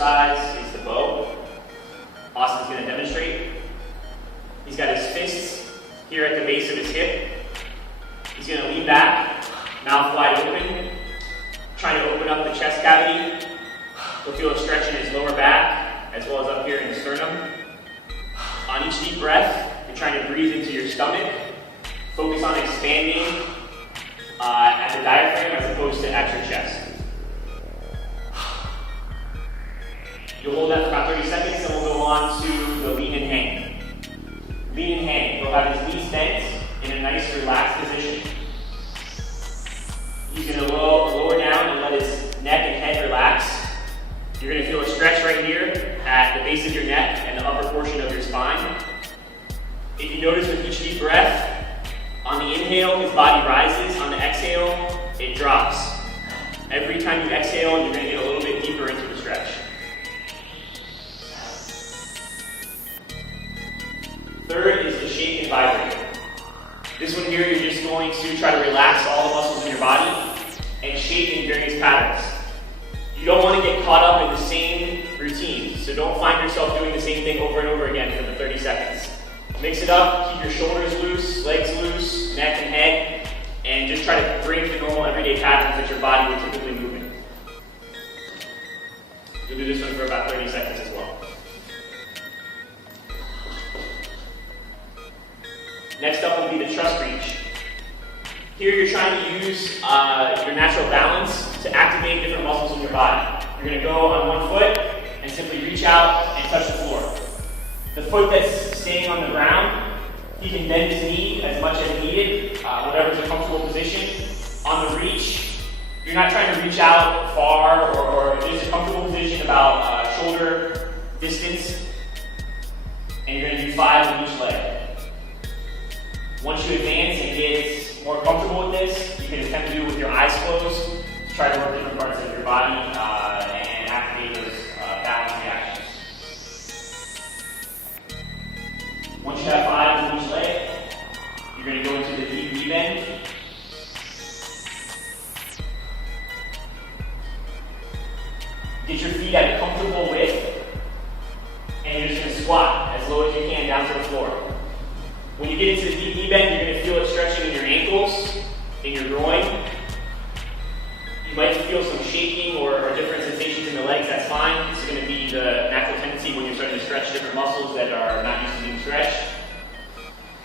exercise is the bow. Austin's going to demonstrate. He's got his fists here at the base of his hip. He's going to lean back, mouth wide open, trying to open up the chest cavity. He'll feel a stretch in his lower back, as well as up here in the sternum. On each deep breath, you're trying to breathe into your stomach. Focus on expanding at the diaphragm as opposed to at your chest. You'll hold that for about 30 seconds, and we'll go on to the lean and hang. Lean and hang. He'll have his knees bent in a nice relaxed position. He's going to lower down and let his neck and head relax. You're going to feel a stretch right here at the base of your neck and the upper portion of your spine. If you notice with each deep breath, on the inhale, his body rises. On the exhale, it drops. Every time you exhale, you're going to get a little bit deeper into the stretch. Third is the shake and vibrate. This one here, you're just going to try to relax all the muscles in your body and shake in various patterns. You don't want to get caught up in the same routine, so don't find yourself doing the same thing over and over again for the 30 seconds. Mix it up, keep your shoulders loose, legs loose, neck and head, and just try to bring the normal everyday patterns that your body would typically move in. You'll do this one for about 30 seconds as well. Next up will be the trust reach. Here you're trying to use your natural balance to activate different muscles in your body. You're going to go on one foot and simply reach out and touch the floor. The foot that's staying on the ground, he can bend his knee as much as needed, whatever's a comfortable position. On the reach, you're not trying to reach out far or just a comfortable position about shoulder distance, and you're going to do 5 on each leg. Once you advance and get more comfortable with this, you can attempt to do it with your eyes closed, try to work different parts of your body and activate those balance reactions. Once you have 5 on each leg, you're going to go into the deep knee bend. Get your feet at a comfortable width, and you're just going to squat as low as you can down to the floor. When you get into the deep knee bend, you're going to feel it stretching in your ankles, in your groin. You might feel some shaking or different sensations in the legs, that's fine. This is going to be the natural tendency when you're starting to stretch different muscles that are not used to being stretched.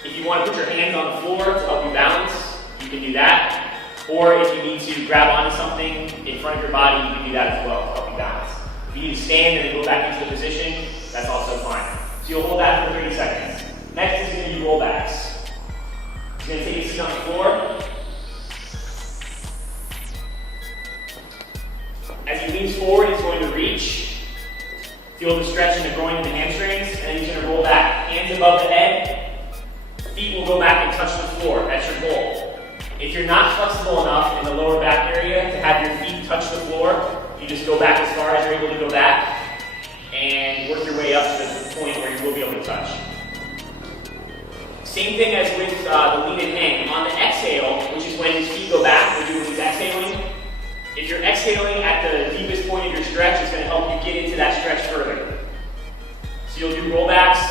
If you want to put your hands on the floor to help you balance, you can do that. Or if you need to grab onto something in front of your body, you can do that as well to help you balance. If you need to stand and then go back into the position, that's also fine. So you'll hold that for 30 seconds. Next is going to be rollbacks. You're going to take a seat on the floor. As he leans forward, he's going to reach. Feel the stretch in the groin and the hamstrings, and then he's going to roll back. Hands above the head. Feet will go back and touch the floor. That's your goal. If you're not flexible enough in the lower back area to have your feet touch the floor, you just go back as far as you're able to go back and work your way up to the point where you will be able to touch. Same thing as with the lean and hang. On the exhale, which is when his feet go back, when he's exhaling, if you're exhaling at the deepest point of your stretch, it's going to help you get into that stretch further. So you'll do rollbacks.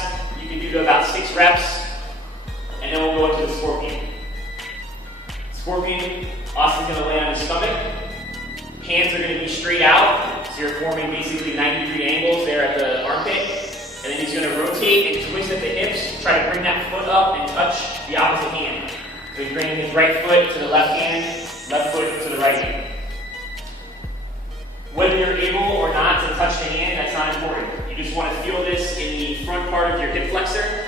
You can do about 6 reps, and then we'll go into the scorpion. Scorpion, Austin's going to lay on his stomach. Hands are going to be straight out, so you're forming basically 90-degree angles there at the armpit. And then he's going to rotate and twist at the hips, try to bring that foot up and touch the opposite hand. So he's bringing his right foot to the left hand, left foot to the right hand. Whether you're able or not to touch the hand, that's not important. You just want to feel this in the front part of your hip flexor,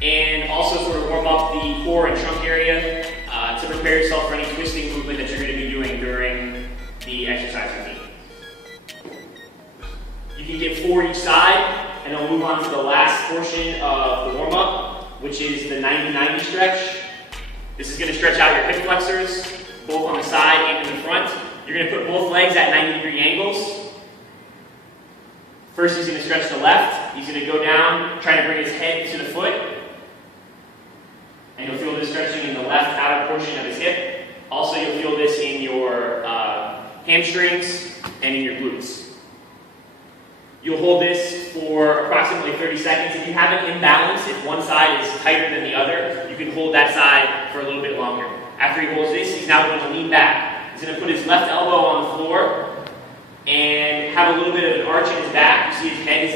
and also sort of warm up the core and trunk area to prepare yourself for any twisting movement that you're going to be doing during the exercise routine. You can get 4 each side, and then we'll move on to the last portion of the warm-up, which is the 90-90 stretch. This is going to stretch out your hip flexors, both on the side and in the front. You're going to put both legs at 90-degree angles. First, he's going to stretch the left. He's going to go down, trying to bring his head to the foot. And you'll feel this stretching in the left outer portion of his hip. Also, you'll feel this in your hamstrings and in your glutes. You'll hold this for approximately 30 seconds. If you have an imbalance, if one side is tighter than the other, you can hold that side for a little bit longer. After he holds this, he's now going to lean back. He's going to put his left elbow on the floor and have a little bit of an arch in his back. You see his head is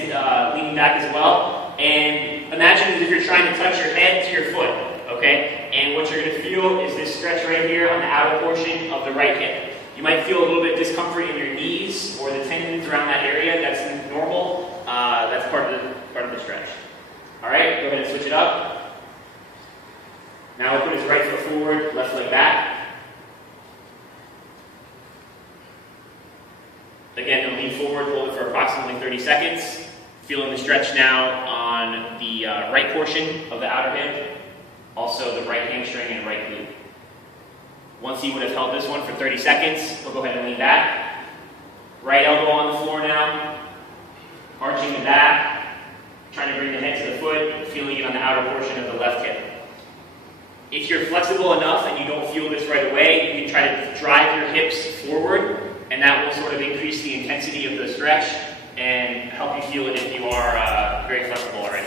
leaning back as well. And imagine as if you're trying to touch your head to your foot, okay? And what you're going to feel is this stretch right here on the outer portion of the right hip. You might feel a little bit of discomfort in your knees or the tendons around that area. That's normal. That's part of the stretch. All right, go ahead and switch it up. Now we'll put his right foot forward, left leg back. Again, he'll lean forward, hold it for approximately 30 seconds. Feeling the stretch now on the right portion of the outer hip, also the right hamstring and right glute. Once he would have held this one for 30 seconds, he'll go ahead and lean back. Right elbow on the floor now, arching the back, trying to bring the head to the foot, feeling it on the outer portion of the left hip. If you're flexible enough and you don't feel this right away, you can try to drive your hips forward, and that will sort of increase the intensity of the stretch and help you feel it if you are very flexible already.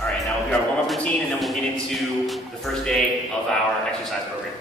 All right, now we'll do our warm-up routine, and then we'll get into the first day of our exercise program.